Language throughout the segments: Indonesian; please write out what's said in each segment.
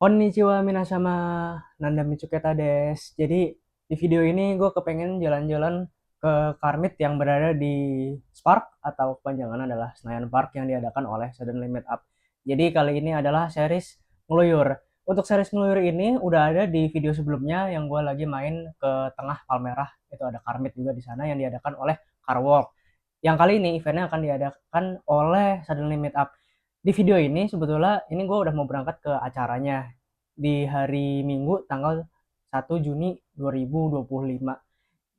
Konnichiwa minasama, Nanda Mitsuketa des. Jadi di video ini gue kepengen jalan-jalan ke Karmit yang berada di Spark atau kepanjangan adalah Senayan Park yang diadakan oleh Sudden Limit Up. Jadi kali ini adalah series ngeluyur. Untuk series ngeluyur ini udah ada di video sebelumnya yang gue lagi main ke tengah Palmerah. Itu ada Karmit juga di sana yang diadakan oleh Carwalk. Yang kali ini eventnya akan diadakan oleh Sudden Limit Up. Di video ini sebetulnya ini gue udah mau berangkat ke acaranya di hari Minggu tanggal 1 Juni 2025.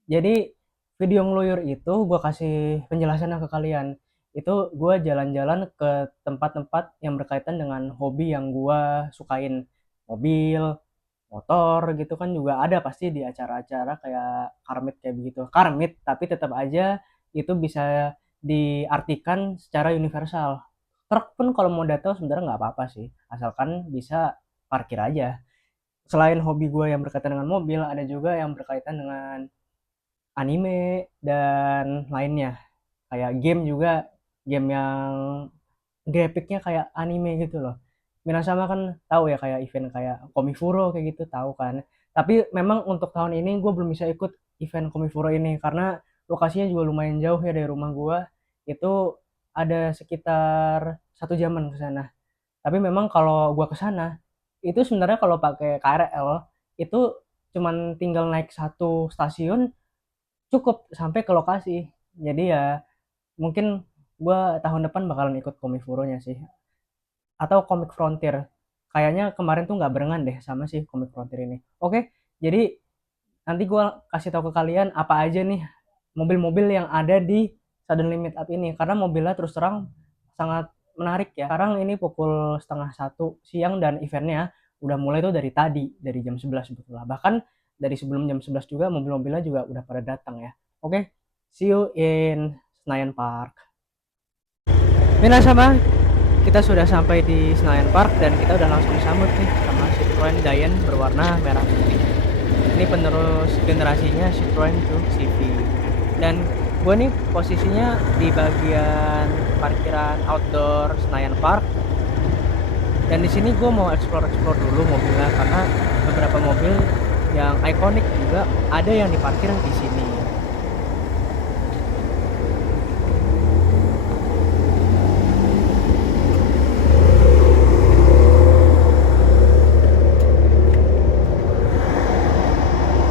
Jadi video ngeluyur itu gue kasih penjelasannya ke kalian. Itu gue jalan-jalan ke tempat-tempat yang berkaitan dengan hobi yang gue sukain. Mobil, motor gitu kan juga ada pasti di acara-acara kayak karmit kayak begitu. Karmit tapi tetap aja itu bisa diartikan secara universal. Truk pun kalau mau datang sebenarnya nggak apa-apa sih, asalkan bisa parkir aja. Selain hobi gue yang berkaitan dengan mobil, ada juga yang berkaitan dengan anime dan lainnya. Kayak game juga, game yang grafiknya kayak anime gitu loh. Minasama kan tahu ya kayak event kayak Komifuro kayak gitu tahu kan. Tapi memang untuk tahun ini gue belum bisa ikut event Komifuro ini karena lokasinya juga lumayan jauh ya dari rumah gue. Itu ada sekitar 1 jaman ke sana. Tapi memang kalau gue ke sana itu sebenarnya kalau pakai KRL itu cuman tinggal naik satu stasiun cukup sampai ke lokasi. Jadi ya mungkin gue tahun depan bakalan ikut Komifuro-nya sih atau Comic Frontier. Kayaknya kemarin tuh nggak barengan deh sama sih Comic Frontier ini. Oke, jadi nanti gue kasih tahu ke kalian apa aja nih mobil-mobil yang ada di Sudden Limit Up ini. Karena mobilnya terus terang sangat menarik ya. Sekarang ini pukul setengah 1 siang dan eventnya udah mulai tuh dari tadi, dari jam 11 sebetulnya. Bahkan dari sebelum jam 11 juga mobil-mobilnya juga udah pada datang ya. Oke, see you in Senayan Park. Minasama, kita sudah sampai di Senayan Park dan kita udah langsung disambut nih sama Citroen Dian berwarna merah putih. Ini penerus generasinya Citroen 2 CV. Dan gue nih posisinya di bagian parkiran outdoor Senayan Park. Dan di sini gue mau explore dulu mobilnya karena beberapa mobil yang ikonik juga ada yang diparkir di sini.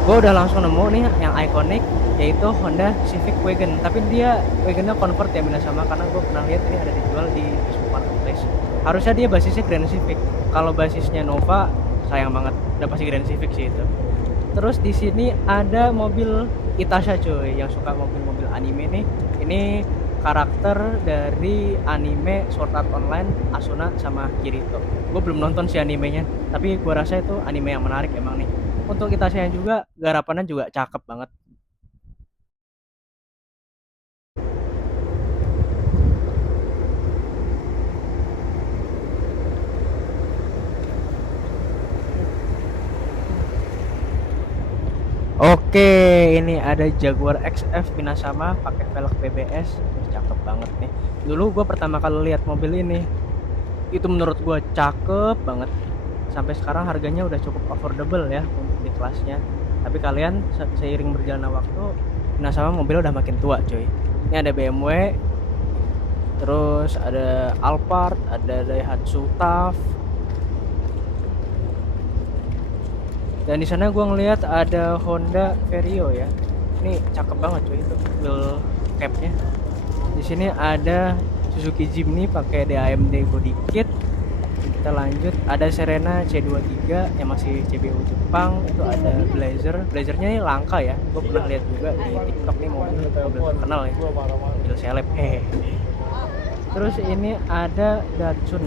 Gue udah langsung nemu nih yang ikonik yaitu Honda Civic Wagon, tapi dia wagonnya convert ya sama karena gue pernah lihat ini ada dijual di Facebook Marketplace. Harusnya dia basisnya Grand Civic. Kalau basisnya Nova sayang banget, udah pasti Grand Civic sih itu. Terus di sini ada mobil Itasha cuy, yang suka mobil-mobil anime nih. Ini karakter dari anime Sword Art Online, Asuna sama Kirito. Gue belum nonton si animenya, tapi gue rasa itu anime yang menarik emang nih. Untuk Itasha juga garapannya juga cakep banget. Oke, ini ada Jaguar XF Minasama pakai velg PBS, cakep banget nih. Dulu gue pertama kali lihat mobil ini, itu menurut gue cakep banget. Sampai sekarang harganya udah cukup affordable ya untuk di kelasnya. Tapi kalian seiring berjalannya waktu, Minasama mobil udah makin tua coy. Ini ada BMW, terus ada Alphard, ada Daihatsu TAF. Dan di sana gue ngelihat ada Honda Vario ya. Ini cakep banget cuy itu wheel capnya. Di sini ada Suzuki Jimny pakai DAMD body kit. Kita lanjut, ada Serena C23 yang masih CBU Jepang. Itu ada Blazernya ini langka ya, gue pernah lihat juga di TikTok nih, mobil terkenal ya, mobil seleb. Terus ini ada Datsun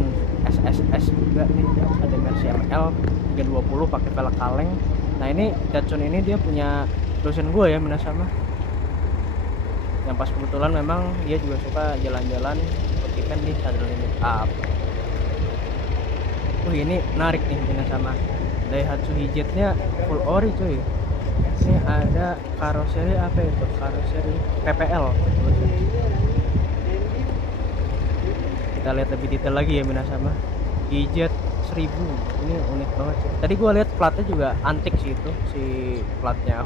SSS juga nih, ada Mercy ML 320 pakai velg kaleng. Nah ini Datsun ini dia punya dosen gue ya Minasama, yang pas kebetulan memang dia juga suka jalan-jalan ikut event di Sudden Limit Up. Ini menarik nih Minasama, Daihatsu Hijetnya full ori cuy. Ini ada karoseri apa itu, karoseri PPL. Kita lihat lebih detail lagi ya Minasama. Hijet ribu. Ini unik banget sih. Tadi gue lihat platnya juga antik sih, itu si platnya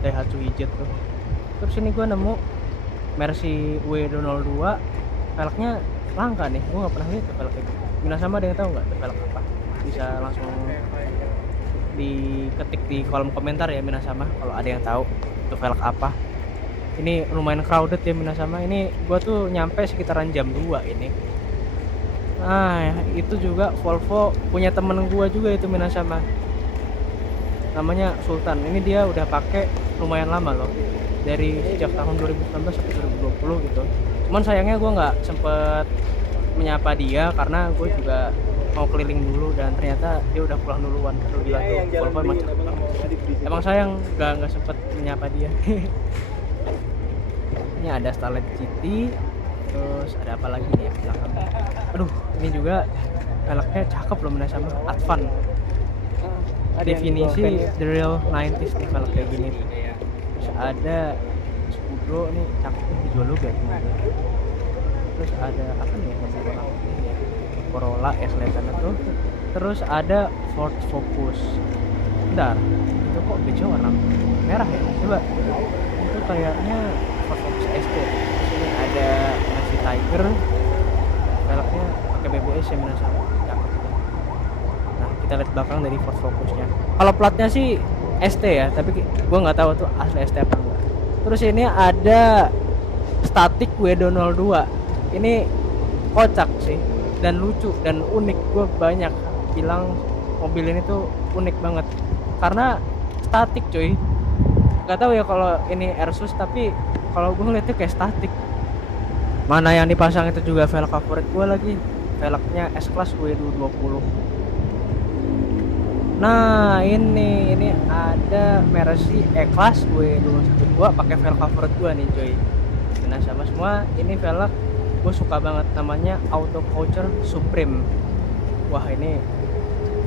Daihatsu Hijet tuh. Terus ini gue nemu Mercy W202, velgnya langka nih, gue nggak pernah lihat tuh velg kayak gitu. Minasama ada yang tahu nggak tuh velg apa? Bisa langsung diketik di kolom komentar ya Minasama kalau ada yang tahu itu velg apa. Ini lumayan crowded ya Minasama. Ini gue tuh nyampe sekitaran jam 2 ini. Nah itu juga Volvo punya temen gue juga itu Minasama, namanya Sultan. Ini dia udah pakai lumayan lama loh, dari sejak tahun 2019 sampai 2020 gitu. Cuman sayangnya gue nggak sempet menyapa dia karena gue juga mau keliling dulu dan ternyata dia udah pulang duluan. Lu gila tuh, Volvo emang cepet banget. Emang sayang nggak sempet menyapa dia. Ini ada Starlet GT, terus ada apa lagi nih ya belakang. Aduh, ini juga velgnya cakep loh Minasama, Advan. Definisi the real 90s nih velg kayak gini. Terus ada Scudo nih, cakep nih, dijual juga tuh. Terus ada apa nih yang warna putih ya, Corolla ya kelihatannya tuh. Terus ada Ford Focus. Bentar, itu kok bejo warna merah ya? Coba, itu kayaknya Ford Focus ST. Terus ini ada Mercy Tiger, velgnya pakai BBS ya Minasama, cakep tuh. Nah kita lihat belakang dari Ford Focusnya. Kalau platnya sih ST ya, tapi gue nggak tahu tuh asli ST apa enggak. Terus ini ada Static W202. Ini kocak sih dan lucu dan unik. Gue banyak bilang mobil ini tuh unik banget karena statik cuy. Gak tahu ya kalau ini Airsus, tapi kalau gue ngeliatnya kayak statik. Mana yang dipasang itu juga velg favorit gue lagi, velgnya S-Class W220. Nah ini ada Mercy E-Class W212 pakai velg favorit gue nih cuy. Nah sama semua ini velg gue suka banget, namanya Auto Coucher Supreme. Wah ini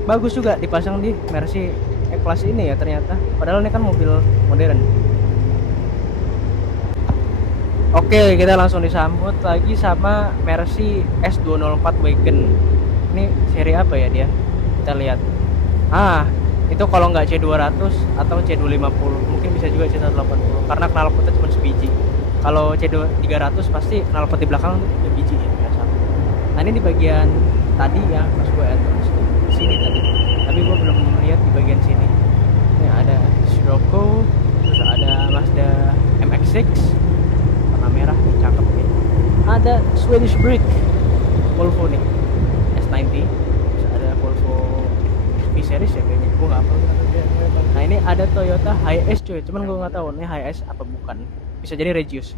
bagus juga dipasang di Mercy E-Class ini ya ternyata, padahal ini kan mobil modern. Oke, kita langsung disambut lagi sama Mercy S204 Wagon. Ini seri apa ya dia? Kita lihat. Itu kalau nggak C200 atau C250, mungkin bisa juga C180 karena knalpotnya cuma sebiji. Kalau C300 pasti knalpot di belakang udah biji ya biasa. Nah ini di bagian tadi ya pas gue entrance tuh sini tadi, tapi gue belum lihat di bagian sini. Ini ada Scirocco, terus ada Mazda MX-6 warna merah nih, cakep nih. Ada Swedish Brick Volvo nih S90, terus ada Volvo V-Series ya kayaknya, gue nggak hafal. Nah ini ada Toyota Hiace cuy, cuman gue nggak tahu ini Hiace apa bukan, bisa jadi Regius.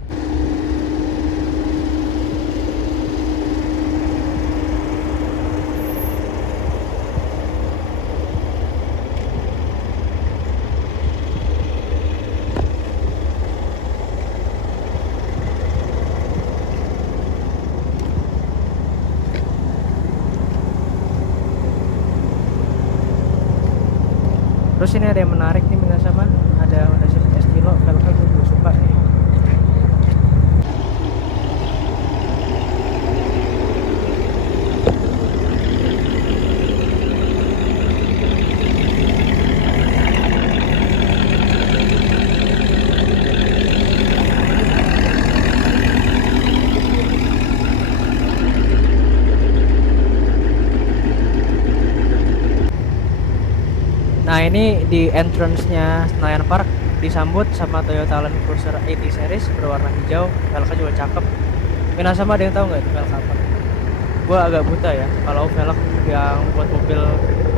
Terus ini ada yang menarik nih Minasama, ada Honda Civic Estilo, velgnya gue juga suka nih. Nah ini di entrance-nya Senayan Park disambut sama Toyota Land Cruiser 80 Series berwarna hijau, velgnya juga cakep. Minasama ada yang tahu nggak itu velg apa? Gue agak buta ya kalau velg yang buat mobil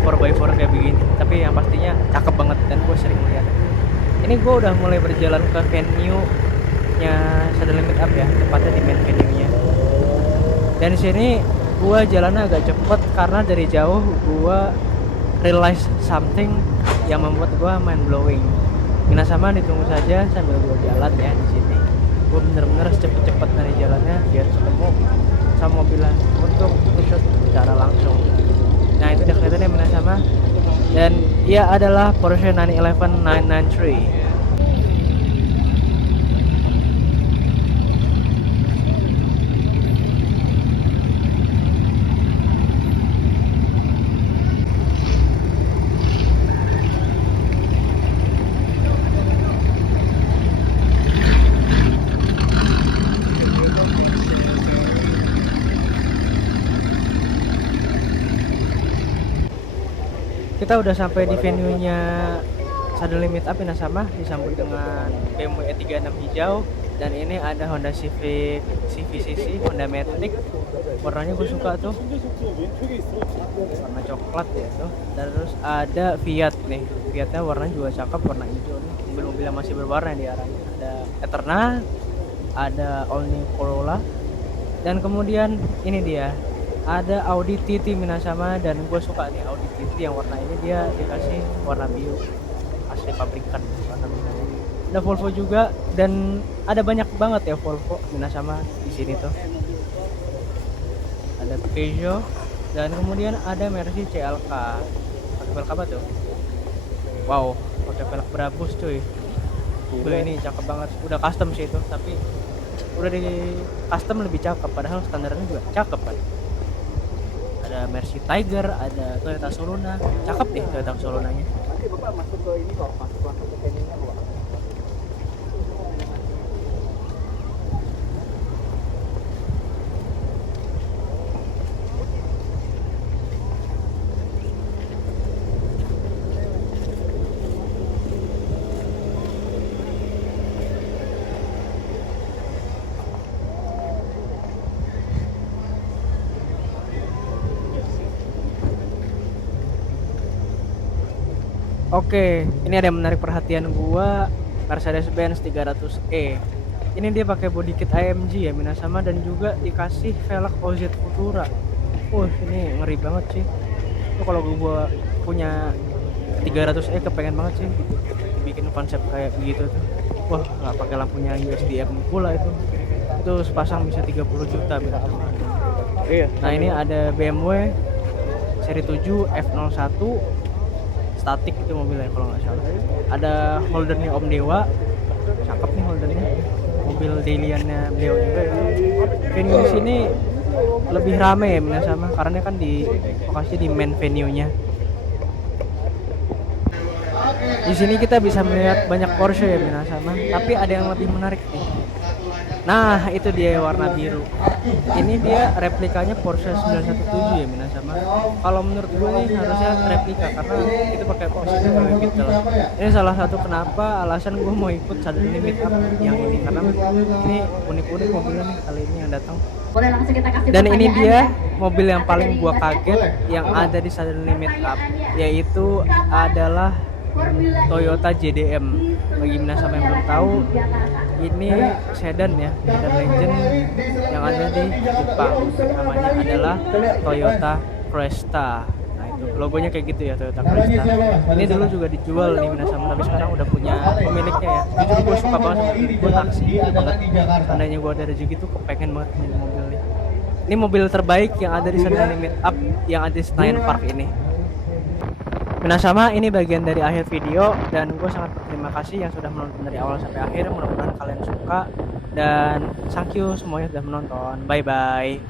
4x4 kayak begini, tapi yang pastinya cakep banget dan gue sering lihat. Ini gue udah mulai berjalan ke venue-nya Saddle Limit Up ya, tepatnya di main venue-nya. Dan di sini gue jalannya agak cepet karena dari jauh gue realize something yang membuat gue mind blowing. Minasama ditunggu saja sambil gue jalan ya di sini. Gue bener-bener cepet-cepet dari jalannya biar ketemu sama mobilan untuk shoot secara langsung. Nah itu udah kelihatan ya Minasama. Dan ia adalah Porsche 911 993. kita udah sampai di venue-nya Suddenly Meet Up Minasama, disambut dengan BMW E36 hijau, dan ini ada Honda Civic CVCC Honda Matic. Warnanya gue suka tuh, warna coklat ya tuh. Dan terus ada Fiat nih, Fiatnya warnanya juga cakep, warna hijau nih. Mobil-mobil yang masih berwarna di arahnya. Ada Eterna, ada All New Corolla, dan kemudian ini dia ada Audi TT Minasama. Dan gue suka nih Audi TT yang warna ini, dia dikasih warna biru asli pabrikan warna biru. Ada Volvo juga, dan ada banyak banget ya Volvo Minasama di sini tuh. Ada Peugeot, dan kemudian ada Mercy CLK. Pakai velg apa tuh? Wow, pakai velg Brabus cuy. Ini cakep banget. Udah custom sih itu, tapi udah di custom lebih cakep, padahal standarnya juga cakep kan. Ada Mercy Tiger, ada Toyota Soluna. Cakep deh Toyota Solunanya. Nanti Bapak masuk ke ini kok, masuk ke venue-nya kok. Oke, ini ada yang menarik perhatian gua, Mercedes-Benz 300e. Ini dia pakai body kit AMG ya Minasama, dan juga dikasih velg OZ Futura. Ini ngeri banget sih. Tuh kalau gua punya 300e kepengen banget sih bikin konsep kayak begitu tuh. Nggak pakai lampunya USDM pula itu. Itu sepasang bisa 30 juta Minasama. Iya. Nah, ini ada BMW seri 7 F01 statik itu mobilnya kalau nggak salah. Ada holdernya Om Dewa, cakep nih holdernya. Mobil dailyannya beliau juga ya. Venue di sini lebih rame ya Minasama, karena kan di lokasi di main venue-nya. Di sini kita bisa melihat banyak Porsche ya Minasama, tapi ada yang lebih menarik nih. Nah, itu dia warna biru. Ini dia replikanya Porsche 917 ya Minasama. Kalau menurut gue nih harusnya replika, karena itu pakai mesin VW Beetle. Ini salah satu kenapa alasan gue mau ikut Suddenly Meet Up yang ini, karena ini unik-unik mobilnya nih kali ini yang datang. Dan ini dia mobil yang paling gue kaget yang ada di Suddenly Meet Up, yaitu adalah Toyota JDM. Bagi Minasama yang belum tahu, ini sedan ya, sedan legend yang ada di Jepang. Namanya adalah Toyota Cresta. Nah, itu logonya kayak gitu ya, Toyota Cresta. Ini dulu juga dijual nih Minasama, tapi sekarang udah punya pemiliknya ya. Jujur gue suka banget sama mobil, gue taksi banget. Tandanya gue ada rezeki tuh kepengen banget punya mobil nih. Ini mobil terbaik yang ada di Suddenly Meet Up yang ada di Senayan Park ini. Minasama, ini bagian dari akhir video, dan gue sangat berterima kasih yang sudah menonton dari awal sampai akhir. Mudah-mudahan kalian suka, dan thank you semuanya sudah menonton. Bye bye.